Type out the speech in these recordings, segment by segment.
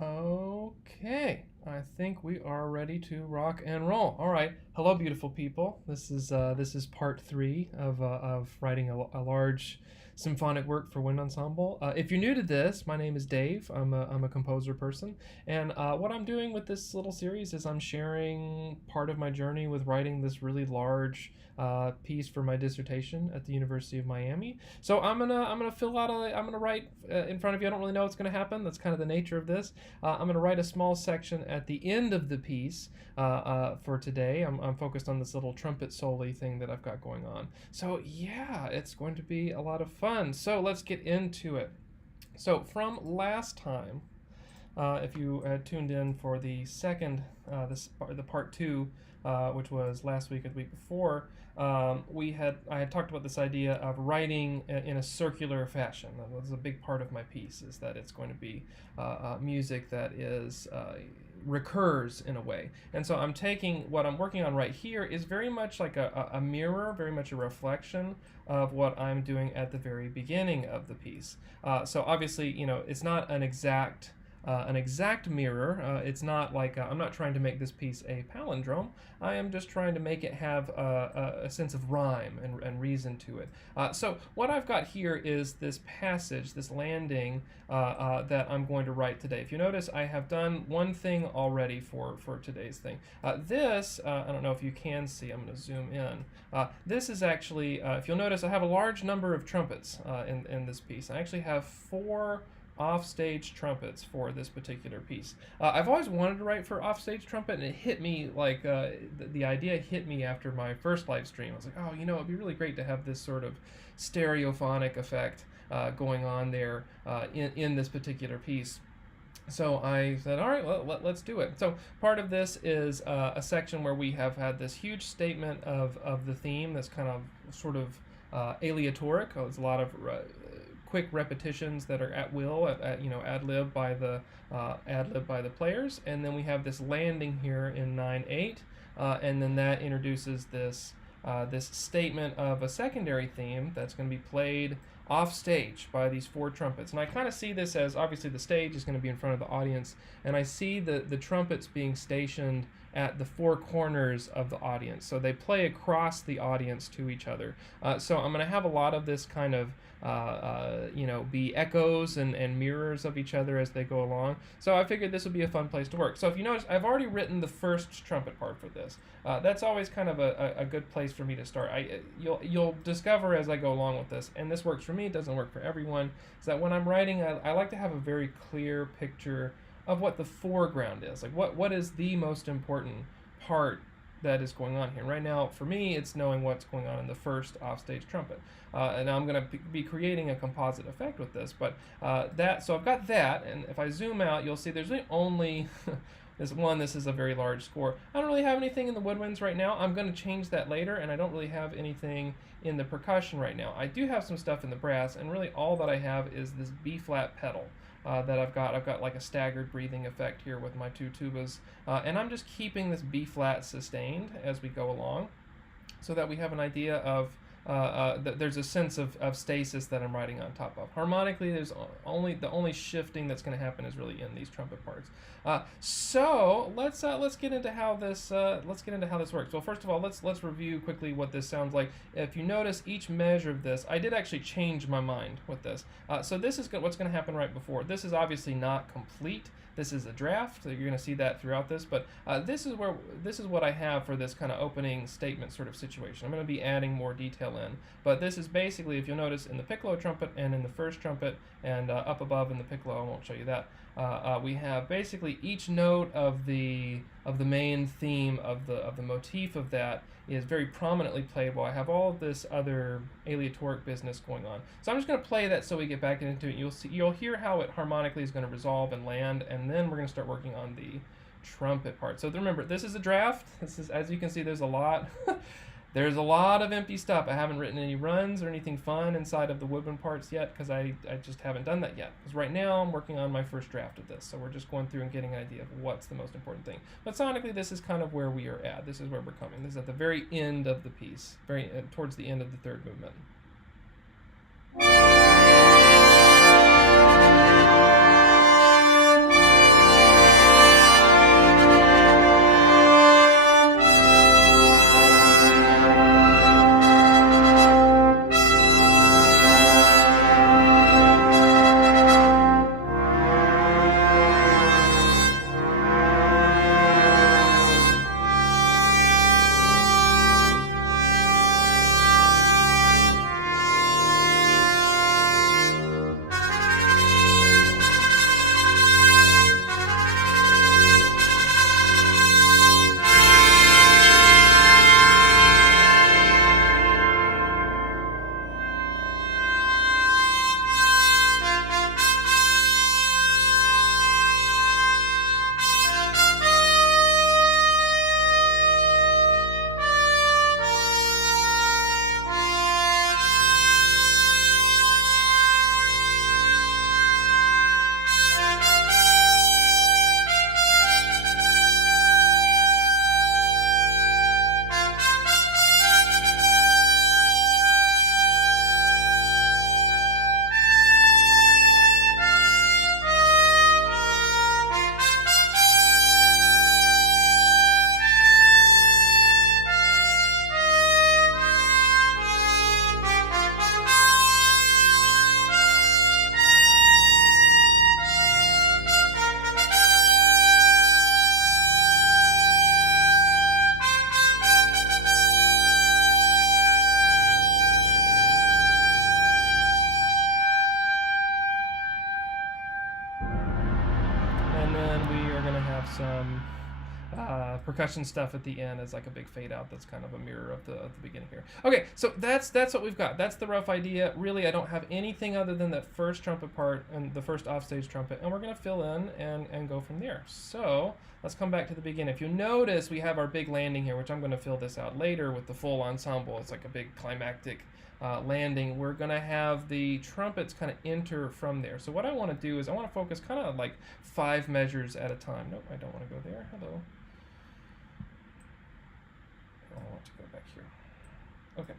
Okay, I think we are ready to rock and roll. All right, hello, beautiful people. This is part three of writing a large symphonic work for wind ensemble. If you're new to this, my name is Dave. I'm a composer person, and what I'm doing with this little series is I'm sharing part of my journey with writing this really large piece for my dissertation at the University of Miami. So I'm gonna fill out I'm gonna write in front of you. I don't really know what's gonna happen. That's kind of the nature of this. I'm going to write a small section at the end of the piece for today. I'm focused on this little trumpet solo thing that I've got going on. So yeah, it's going to be a lot of fun. So let's get into it. So from last time, if you tuned in for the second, the part two, which was last week or the week before, I had talked about this idea of writing in a circular fashion. That was a big part of my piece, is that it's going to be music that is recurs in a way. And so I'm taking what I'm working on right here is very much like a mirror, very much a reflection of what I'm doing at the very beginning of the piece. So obviously, it's not an exact mirror. It's not like I'm not trying to make this piece a palindrome. I am just trying to make it have a sense of rhyme and reason to it. So what I've got here is this passage, this landing that I'm going to write today. If you notice, I have done one thing already for today's thing. This, I don't know if you can see, I'm going to zoom in. This is actually, if you'll notice, I have a large number of trumpets in this piece. I actually have 4 offstage trumpets for this particular piece. I've always wanted to write for offstage trumpet, and it hit me like the idea hit me after my first live stream. I was like, oh, it'd be really great to have this sort of stereophonic effect going on there in this particular piece. So I said, all right, well, let's do it. So part of this is a section where we have had this huge statement of the theme that's kind of sort of aleatoric. There's a lot of quick repetitions that are at will, ad lib by the players, and then we have this landing here in 9/8, and then that introduces this statement of a secondary theme that's going to be played off stage by these 4 trumpets. And I kind of see this as, obviously the stage is going to be in front of the audience, and I see the trumpets being stationed at the 4 corners of the audience. So they play across the audience to each other. So I'm going to have a lot of this kind of be echoes and mirrors of each other as they go along. So I figured this would be a fun place to work. So if you notice, I've already written the first trumpet part for this. That's always kind of a good place for me to start. You'll discover as I go along with this, and this works for me, it doesn't work for everyone, is that when I'm writing, I like to have a very clear picture of what the foreground is. Like what is the most important part that is going on here. Right now, for me, it's knowing what's going on in the first offstage trumpet. And now I'm going to be creating a composite effect with this. But so I've got that, and if I zoom out, you'll see there's really only this is a very large score. I don't really have anything in the woodwinds right now. I'm going to change that later, and I don't really have anything in the percussion right now. I do have some stuff in the brass, and really all that I have is this B-flat pedal. That I've got like a staggered breathing effect here with my 2 tubas, and I'm just keeping this B flat sustained as we go along, so that we have an idea of there's a sense of stasis that I'm writing on top of. Harmonically, the only shifting that's going to happen is really in these trumpet parts. So let's get into how this works. Well, first of all, let's review quickly what this sounds like. If you notice, each measure of this, I did actually change my mind with this. So this is what's going to happen right before. This is obviously not complete. This is a draft, so you're going to see that throughout this, but this is what I have for this kind of opening statement sort of situation. I'm going to be adding more detail in, but this is basically, if you'll notice, in the piccolo trumpet and in the first trumpet and up above in the piccolo, I won't show you that, we have basically each note of the main theme of the motif of that is very prominently played while I have all this other aleatoric business going on. So I'm just going to play that so we get back into it. You'll hear how it harmonically is going to resolve and land, and then we're going to start working on the trumpet part. So remember, this is a draft. This is, as you can see, there's a lot. There's a lot of empty stuff. I haven't written any runs or anything fun inside of the woodwind parts yet, because I just haven't done that yet. Because right now I'm working on my first draft of this, so we're just going through and getting an idea of what's the most important thing. But sonically, this is kind of where we are at. This is where we're coming. This is at the very end of the piece, towards the end of the third movement. and then we are going to have some percussion stuff at the end as like a big fade out that's kind of a mirror of the beginning here. Okay, so that's what we've got. That's the rough idea. Really, I don't have anything other than that first trumpet part and the first offstage trumpet, and we're going to fill in and go from there. So let's come back to the beginning. If you notice, we have our big landing here, which I'm going to fill this out later with the full ensemble. It's like a big climactic landing. We're going to have the trumpets kind of enter from there. So what I want to do is I want to focus kind of like 5 measures at a time. Nope, I don't want to go there. Hello. I want to go back here. Okay.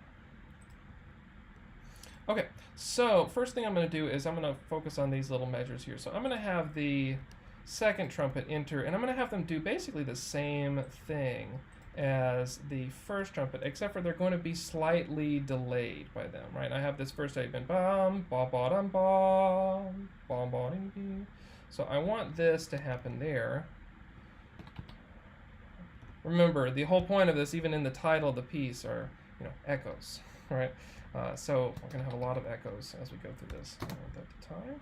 Okay, so first thing I'm going to do is I'm going to focus on these little measures here. So I'm going to have the second trumpet enter, and I'm going to have them do basically the same thing as the first trumpet, except for they're going to be slightly delayed by them, right? I have this first statement, bam, ba ba dum bam, bam ba ding ding. So I want this to happen there. Remember, the whole point of this, even in the title of the piece, are echoes, right? So we're going to have a lot of echoes as we go through this. I want that to time.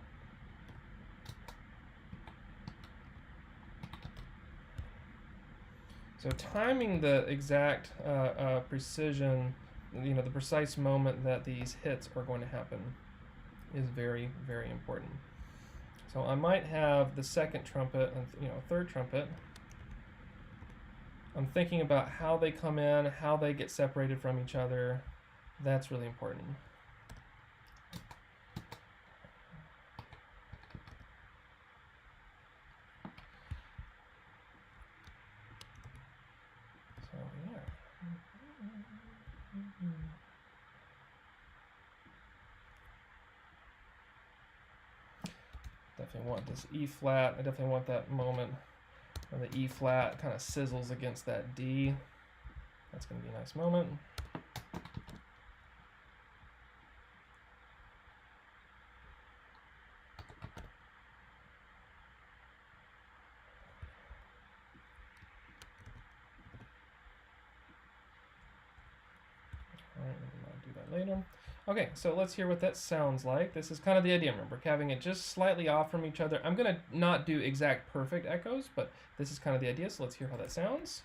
So timing the exact precision, the precise moment that these hits are going to happen is very, very important. So I might have the second trumpet and third trumpet. I'm thinking about how they come in, how they get separated from each other. That's really important. So yeah. Definitely want this E flat. I definitely want that moment when the E flat kind of sizzles against that D. That's going to be a nice moment. All right, I'll do that later. Okay, so let's hear what that sounds like. This is kind of the idea, remember, having it just slightly off from each other. I'm going to not do exact perfect echoes, but this is kind of the idea, so let's hear how that sounds.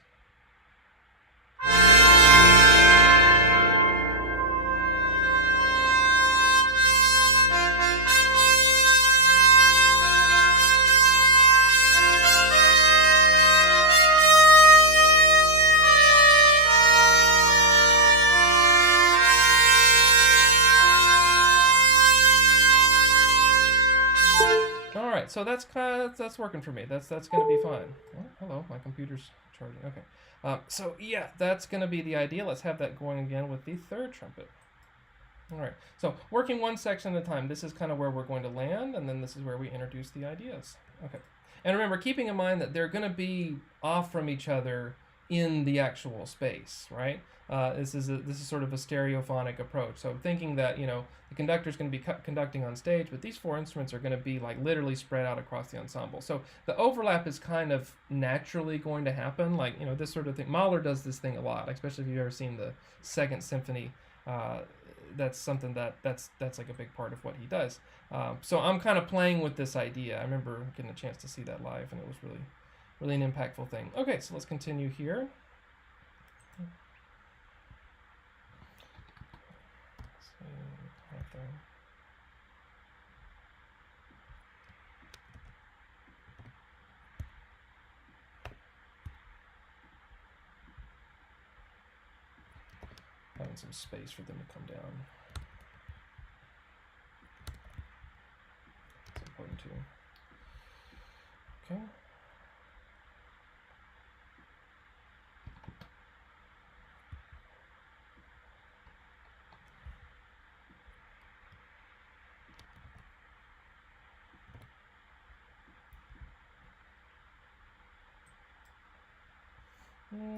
So that's working for me. That's going to be fine. Oh, hello, my computer's charging. Okay. So yeah, that's going to be the idea. Let's have that going again with the third trumpet. All right. So working one section at a time. This is kind of where we're going to land, and then this is where we introduce the ideas. Okay. And remember, keeping in mind that they're going to be off from each other in the actual space, right? This is sort of a stereophonic approach. So thinking that the conductor's going to be conducting on stage, but these 4 instruments are going to be like literally spread out across the ensemble. So the overlap is kind of naturally going to happen, like this sort of thing. Mahler does this thing a lot, especially if you've ever seen the Second Symphony. That's something that's like a big part of what he does. So I'm kind of playing with this idea. I remember getting a chance to see that live, and it was really an impactful thing. Okay, so let's continue here. Right there. Having some space for them to come down. It's important too. Okay.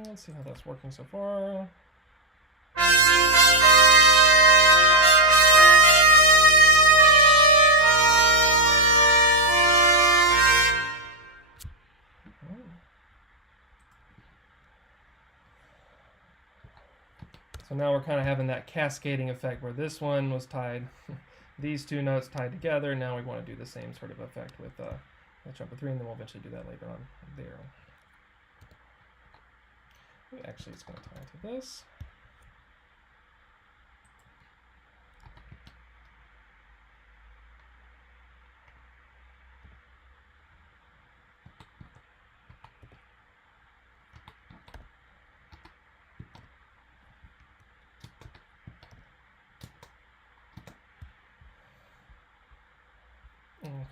Let's see how that's working so far. So now we're kind of having that cascading effect where this one was tied, these 2 notes tied together. Now we want to do the same sort of effect with the trumpet 3, and then we'll eventually do that later on there. Actually, it's going to tie into this.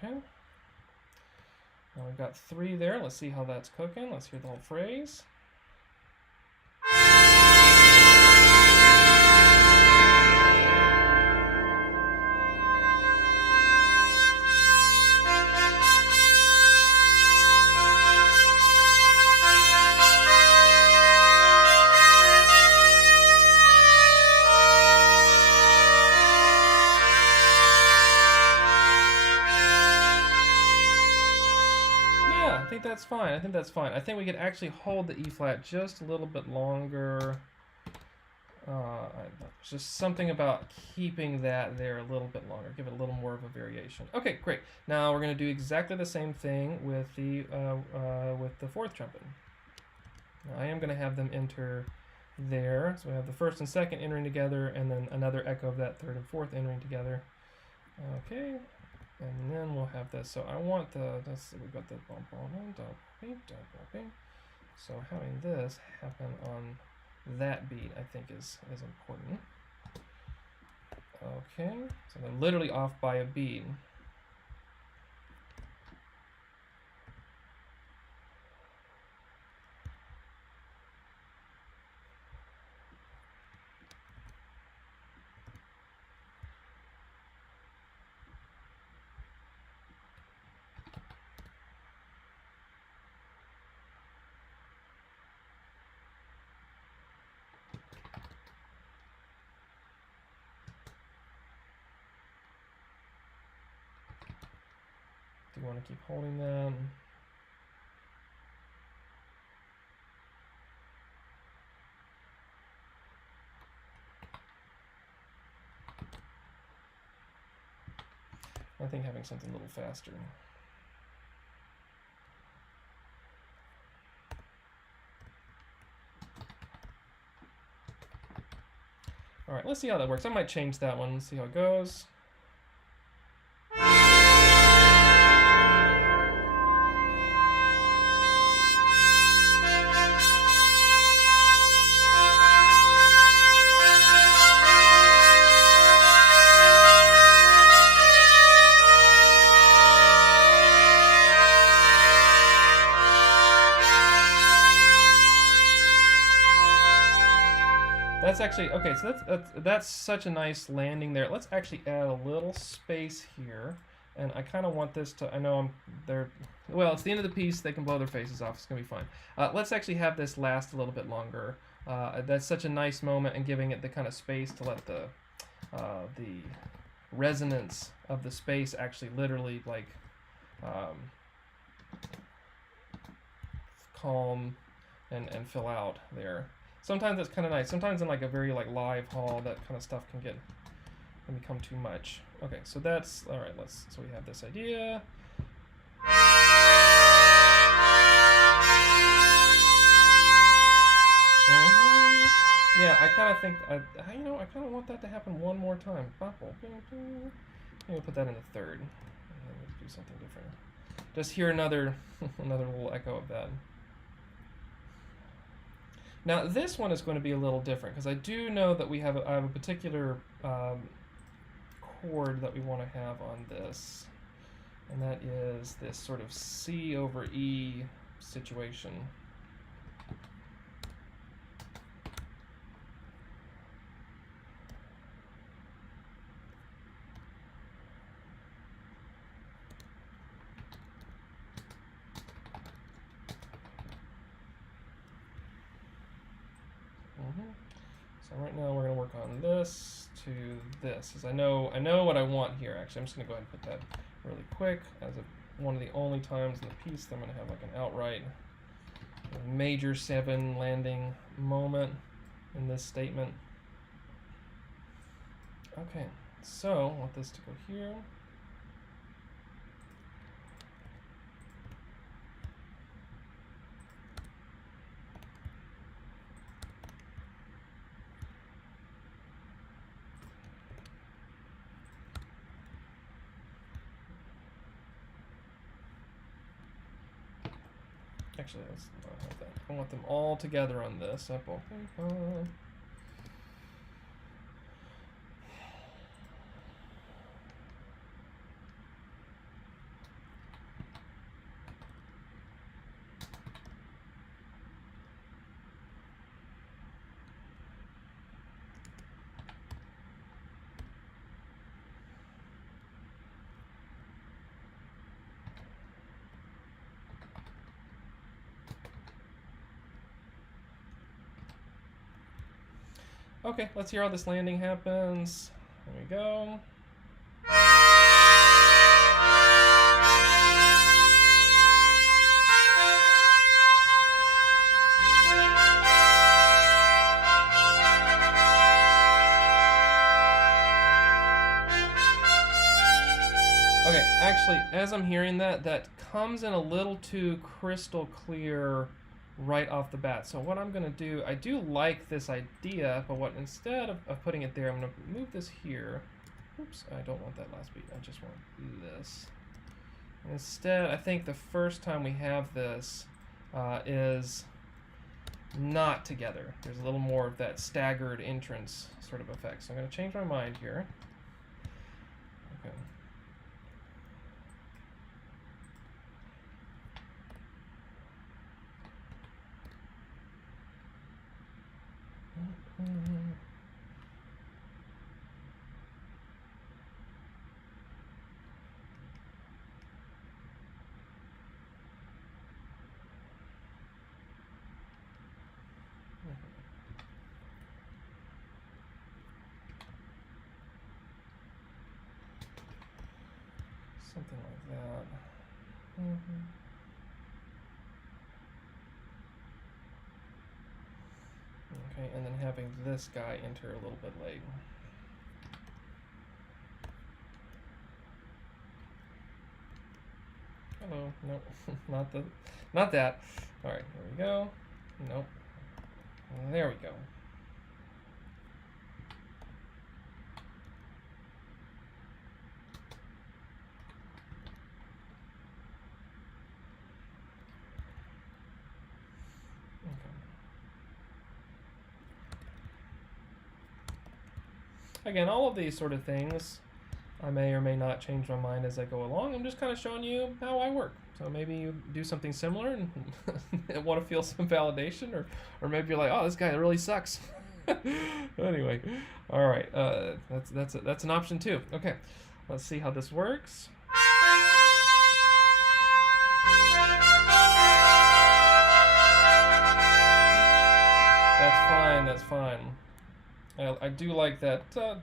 Okay. Now we've got 3 there. Let's see how that's cooking. Let's hear the whole phrase. I think that's fine. I think that's fine. I think we could actually hold the E flat just a little bit longer. Just something about keeping that there a little bit longer. Give it a little more of a variation. Okay, great. Now we're going to do exactly the same thing with the 4th trumpet. Now I am going to have them enter there. So we have the 1st and 2nd entering together, and then another echo of that 3rd and 4th entering together. Okay. And then we'll have this. So I want we've got the bump on, so having this happen on that beat, I think is important. Okay, so they're literally off by a beat. Do you want to keep holding them? I think having something a little faster. All right, let's see how that works. I might change that one. Let's see how it goes. That's actually, okay, so that's such a nice landing there. Let's actually add a little space here. And I kind of want this to, I know well, it's the end of the piece, they can blow their faces off, it's going to be fine. Let's actually have this last a little bit longer. That's such a nice moment, and giving it the kind of space to let the resonance of the space actually literally like calm and fill out there. Sometimes it's kind of nice. Sometimes in like a very like live hall, that kind of stuff can become too much. Okay, so that's all right. So we have this idea. Yeah, I kind of think I kind of want that to happen one more time. Maybe put that in the 3rd. Do something different. Just hear another little echo of that. Now this one is going to be a little different, because I do know that I have a particular chord that we want to have on this, and that is this sort of C over E situation. So right now we're going to work on this to this, because I know what I want here. Actually, I'm just going to go ahead and put that really quick as one of the only times in the piece that I'm going to have like an outright major 7 landing moment in this statement. Okay, so I want this to go here. Actually, let's not have that. I want them all together on this. Okay, let's hear how this landing happens. There we go. Okay, actually, as I'm hearing that, that comes in a little too crystal clear right off the bat. So what I'm going to do, I do like this idea, but what instead of putting it there, I'm going to move this here. Oops, I don't want that last beat. I just want this. Instead, I think the first time we have this is not together. There's a little more of that staggered entrance sort of effect. So I'm going to change my mind here. Okay. Something like that. Okay, and then having this guy enter a little bit late. Hello, nope, not that. All right, here we go. Nope, there we go. Again, all of these sort of things, I may or may not change my mind as I go along. I'm just kind of showing you how I work. So maybe you do something similar and want to feel some validation, or maybe you're like, oh, this guy really sucks. Anyway, all right, that's an option too. Okay, let's see how this works. That's fine. That's fine. I do like that. Yeah,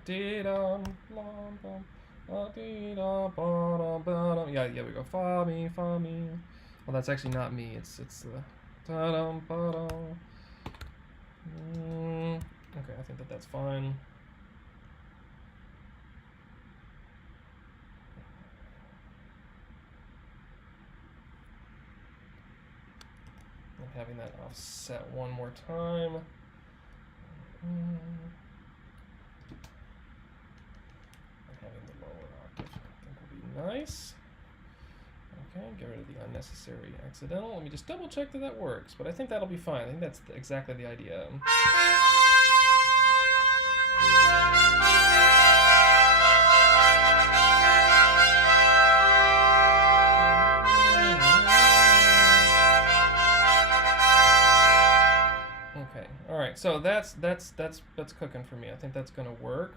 we go. Fa mi, fa mi. Well, that's actually not me. It's the. Okay, I think that's fine. And having that offset one more time. And having the lower octave, I think will be nice. Okay, get rid of the unnecessary accidental. Let me just double check that works, but I think that'll be fine. I think that's exactly the idea. Okay, all right. So that's cooking for me. I think that's gonna work.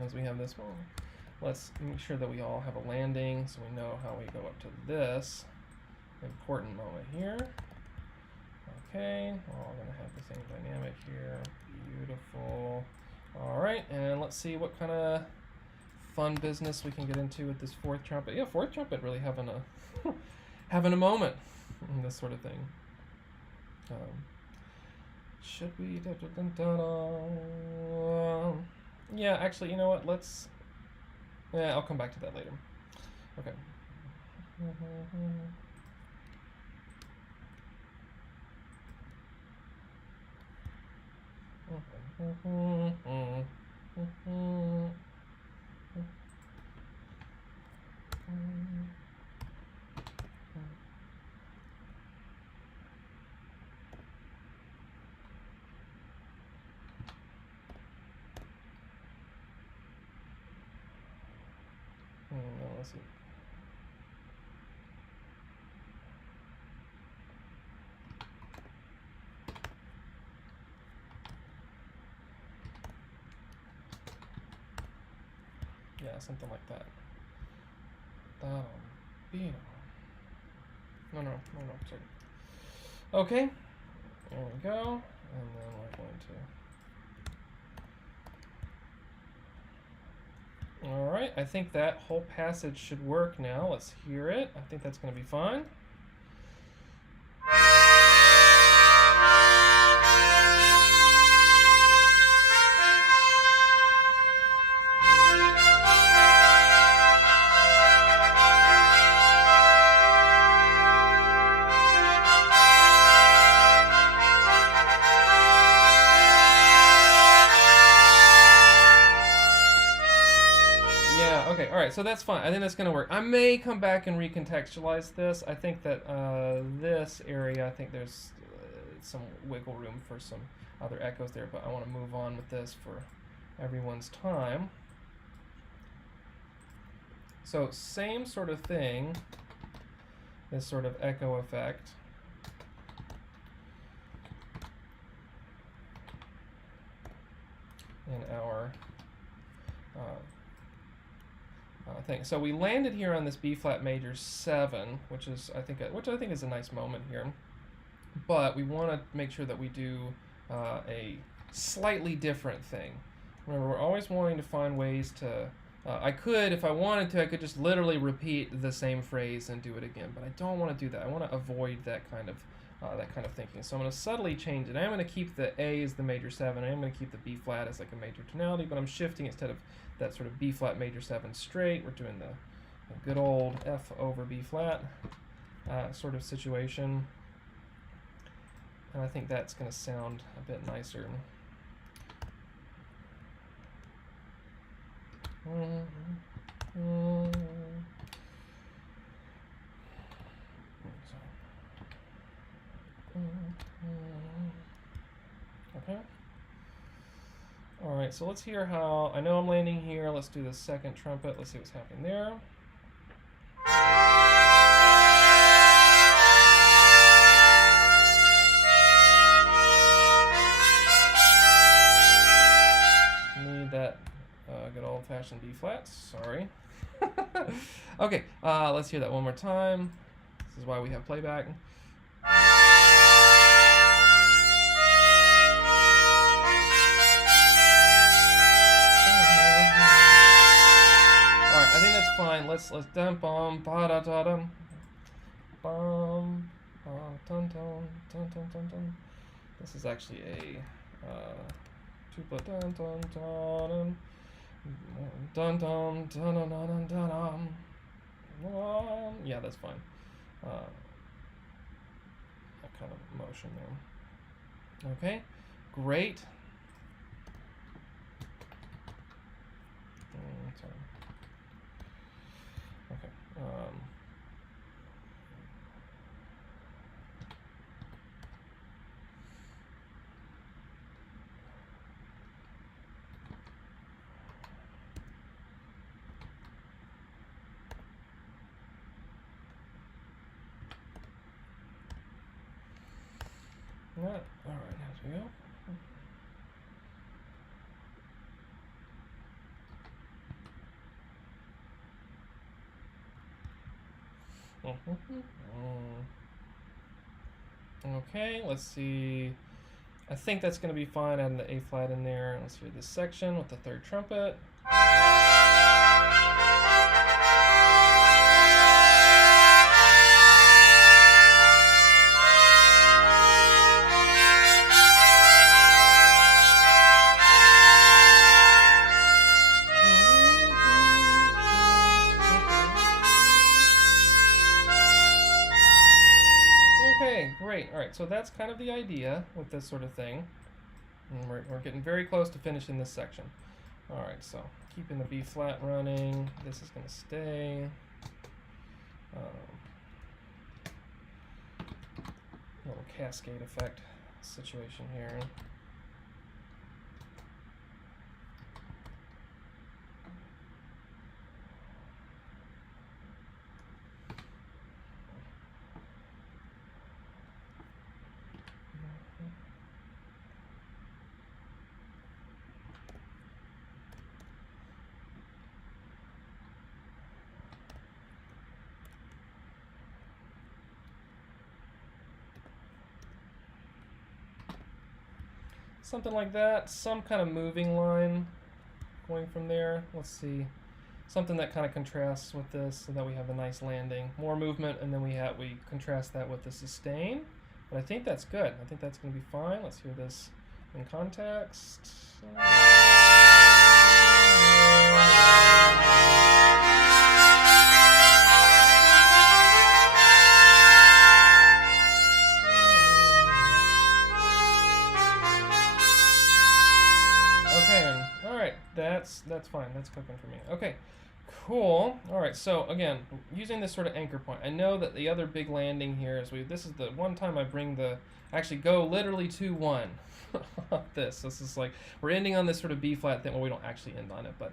As we have this one, let's make sure that we all have a landing, so we know how we go up to this important moment here. Okay, we're all gonna have the same dynamic here. Beautiful. All right, and let's see what kind of fun business we can get into with this fourth trumpet. Yeah, fourth trumpet really having a having a moment in this sort of thing. Should we? Yeah, actually, you know what? Let's. Yeah, I'll come back to that later. Okay. let's see. Yeah, something like that. No, sorry. Okay, there we go. And then we're going to... All right, I think that whole passage should work now. Let's hear it. I think that's going to be fine. Okay, all right, so that's fine. I think that's going to work. I may come back and recontextualize this. I think that this area, I think there's some wiggle room for some other echoes there, but I want to move on with this for everyone's time. So same sort of thing, this sort of echo effect. In our thing. So we landed here on this B flat major 7, which I think is a nice moment here. But we want to make sure that we do a slightly different thing. Remember, we're always wanting to find ways to. If I wanted to, I could just literally repeat the same phrase and do it again. But I don't want to do that. I want to avoid that kind of thinking. So I'm going to subtly change it. I'm going to keep the A as the major 7. I'm going to keep the B flat as like a major tonality, but I'm shifting instead of that sort of B flat major 7 straight. We're doing the good old F over B flat sort of situation. And I think that's going to sound a bit nicer. Okay. All right, so let's hear how, I know I'm landing here. Let's do the second trumpet. Let's see what's happening there. Need that good old-fashioned B flat. Sorry. Okay, let's hear that one more time. This is why we have playback. I think that's fine. Let's dum bum ba da da dum bum dun dun dun dun dun dun. This is actually a tuplet dun dun dun dun dun dun dun dun dun dun. Yeah, that's fine. That kind of motion there. Okay, great. Sorry. Okay. All right, as we go. Okay, let's see. I think that's going to be fine adding the A flat in there. Let's hear this section with the third trumpet. Great. All right, so that's kind of the idea with this sort of thing. And we're getting very close to finishing this section. All right, so keeping the B flat running. This is going to stay. Little cascade effect situation here. something like that. Some kind of moving line going from there. Let's see. Something that kind of contrasts with this so that we have a nice landing. More movement, and then we contrast that with the sustain. But I think that's good. I think that's going to be fine. Let's hear this in context. Okay, all right, that's fine. That's cooking for me. Okay, cool. All right, so again, using this sort of anchor point, I know that the other big landing here is this is the one time I bring actually go literally to 1. This is like, we're ending on this sort of B flat thing. Well, we don't actually end on it, but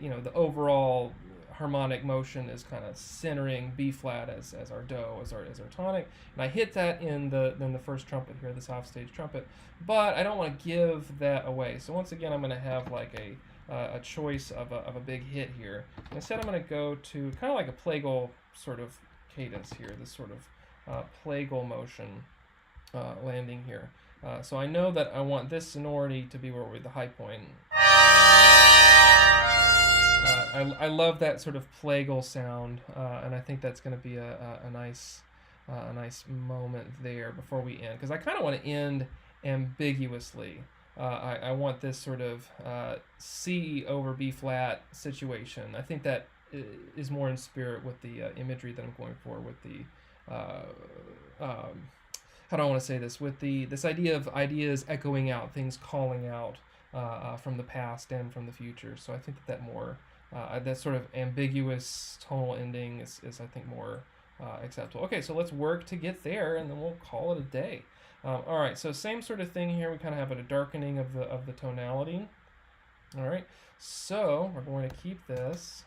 you know, the overall harmonic motion is kind of centering B flat as our do, as our tonic, and I hit that in the first trumpet here, this offstage trumpet, but I don't want to give that away. So once again, I'm going to have like a choice of a big hit here. Instead, I'm going to go to kind of like a plagal sort of cadence here, this sort of plagal motion landing here. So I know that I want this sonority to be where we're the high point. I love that sort of plagal sound, and I think that's going to be a nice moment there before we end, because I kind of want to end ambiguously. I want this sort of C over B flat situation. I think that is more in spirit with the imagery that I'm going for with the how do I want to say this, with this idea of ideas echoing out, things calling out from the past and from the future. So I think that more that sort of ambiguous tonal ending is I think more acceptable. Okay, so let's work to get there, and then we'll call it a day. All right, so same sort of thing here. We kind of have a darkening of the tonality. All right, so we're going to keep this.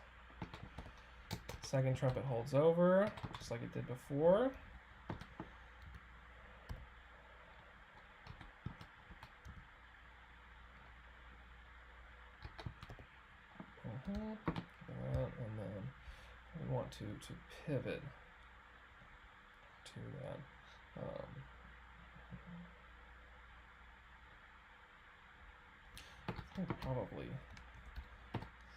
Second trumpet holds over, just like it did before. And then we want to pivot to that. I think probably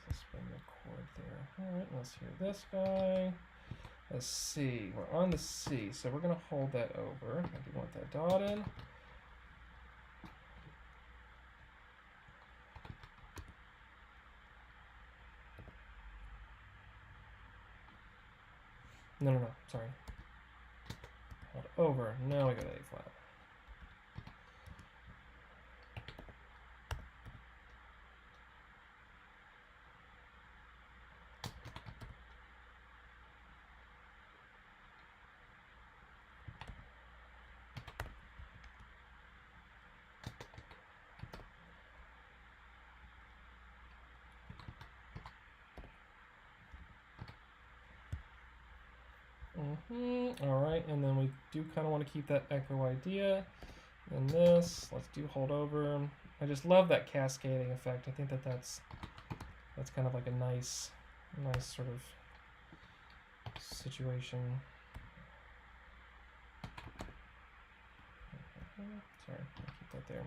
suspend the chord there. All right, let's hear this guy. A C. We're on the C, so we're going to hold that over. I do want that dotted. No, sorry. Hold over. Now we got A flat. All right, and then we do kind of want to keep that echo idea. And this, let's do hold over. I just love that cascading effect. I think that's kind of like a nice sort of situation. Sorry, I'll keep that there.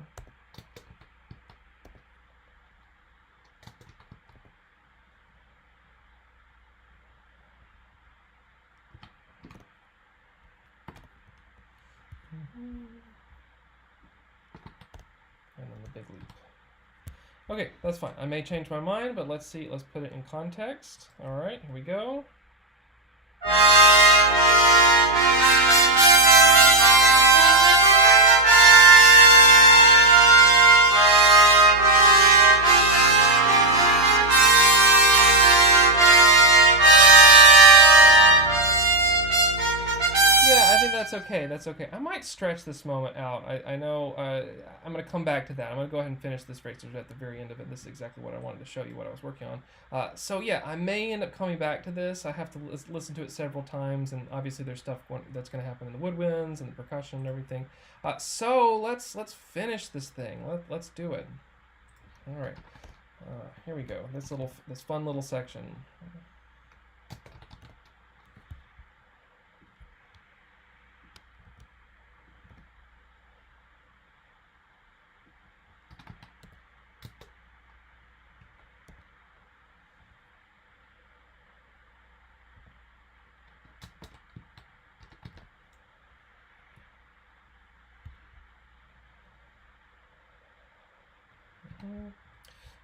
And then the big leap. Okay, that's fine. I may change my mind, but let's see. Let's put it in context. All right, here we go. That's okay. That's okay. I might stretch this moment out. I know I'm going to come back to that. I'm going to go ahead and finish this phrase at the very end of it. This is exactly what I wanted to show you, what I was working on. So yeah, I may end up coming back to this. I have to listen to it several times, and obviously there's stuff that's going to happen in the woodwinds and the percussion and everything. So let's finish this thing. Let's do it. All right. Here we go. This fun little section.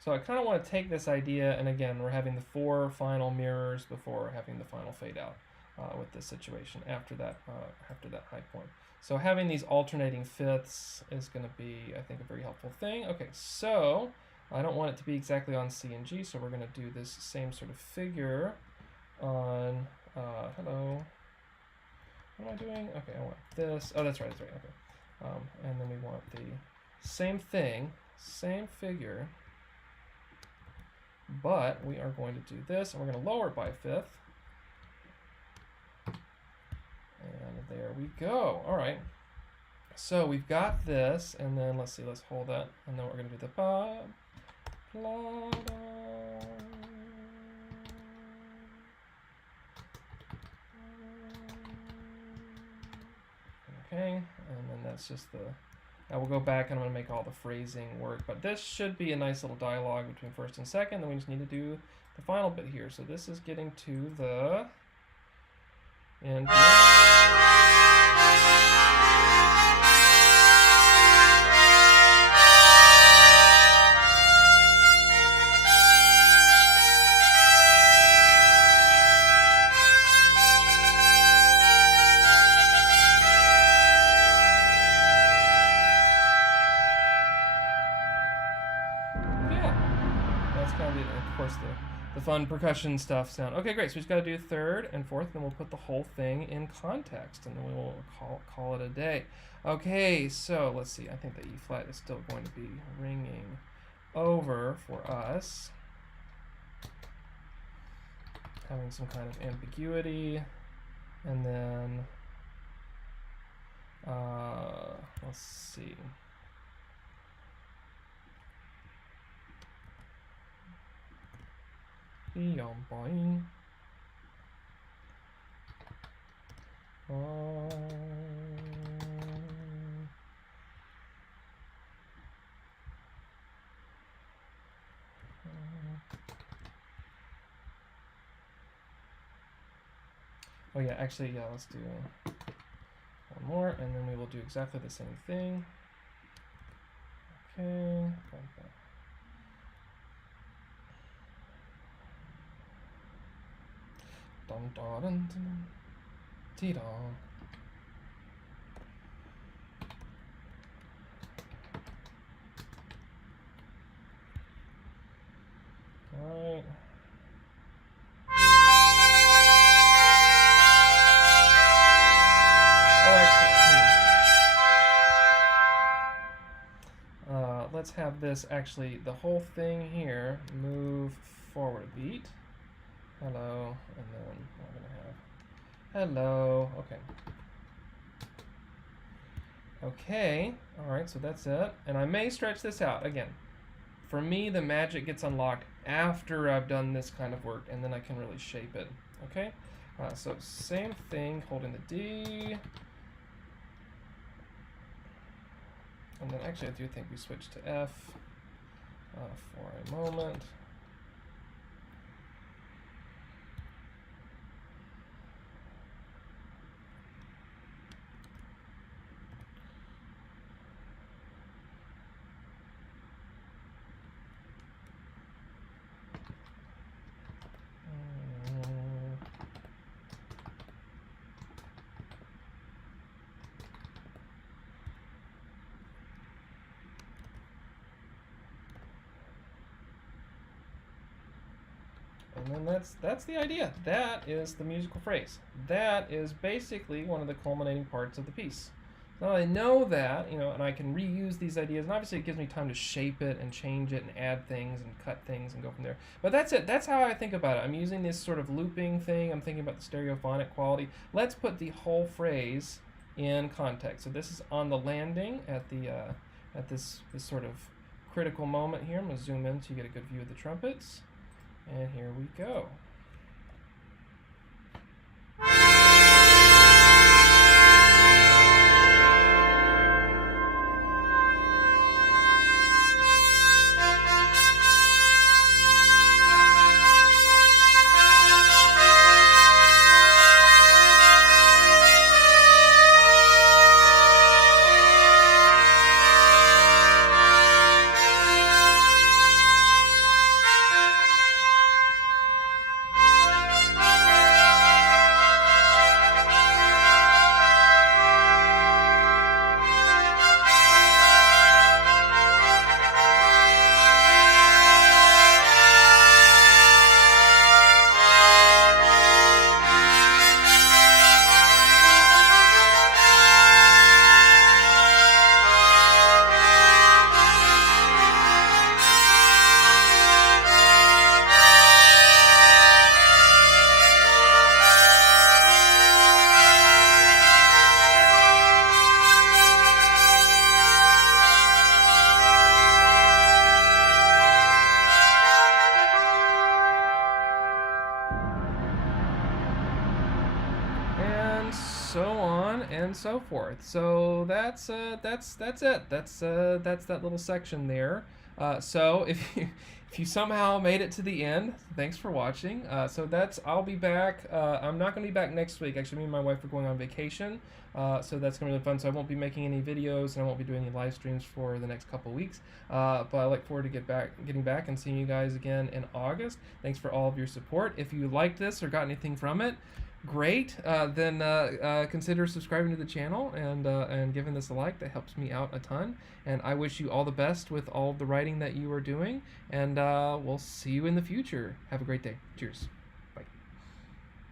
So I kind of want to take this idea, and again, we're having the 4 final mirrors before having the final fade out with this situation after that high point. So having these alternating fifths is going to be, I think, a very helpful thing. Okay, so I don't want it to be exactly on C and G, so we're going to do this same sort of figure on, hello, what am I doing? Okay, I want this. Oh, that's right, okay. And then we want the same thing, same figure, but we are going to do this, and we're going to lower it by a fifth. And there we go. All right. So we've got this, and then let's see, let's hold that, and then we're going to do the ba, la, da. Okay, and then that's just the, now we'll go back and I'm going to make all the phrasing work, but this should be a nice little dialogue between first and second, then we just need to do the final bit here. So this is getting to the, and of course the fun percussion stuff sound. Okay, great. So we just got to do third and fourth, and then we'll put the whole thing in context, and then we will call it a day. Okay, so let's see. I think the E flat is still going to be ringing over for us, having some kind of ambiguity, and then let's see. Beyond boing. Oh yeah, actually, yeah, let's do one more, and then we will do exactly the same thing. Okay. Dun dun dun dun. Tee-da. All right. Let's have this actually, the whole thing here, move forward a beat. Hello, and then we're going to have hello. Okay. Okay, all right, so that's it. And I may stretch this out. Again, for me, the magic gets unlocked after I've done this kind of work, and then I can really shape it. Okay, so same thing, holding the D. And then actually I do think we switch to F for a moment. And then that's the idea. That is the musical phrase. That is basically one of the culminating parts of the piece. Now I know that, you know, and I can reuse these ideas, and obviously it gives me time to shape it and change it and add things and cut things and go from there. But that's it. That's how I think about it. I'm using this sort of looping thing. I'm thinking about the stereophonic quality. Let's put the whole phrase in context. So this is on the landing at the at this sort of critical moment here. I'm going to zoom in so you get a good view of the trumpets. And here we go. and so forth. So that's it. That's that little section there. So if you somehow made it to the end, thanks for watching. So I'll be back. I'm not going to be back next week. Actually, me and my wife are going on vacation. So that's going to be really fun. So I won't be making any videos and I won't be doing any live streams for the next couple weeks. But I look forward to getting back and seeing you guys again in August. Thanks for all of your support. If you liked this or got anything from it, great. Then consider subscribing to the channel and giving this a like. That helps me out a ton. And I wish you all the best with all of the writing that you are doing. And we'll see you in the future. Have a great day. Cheers.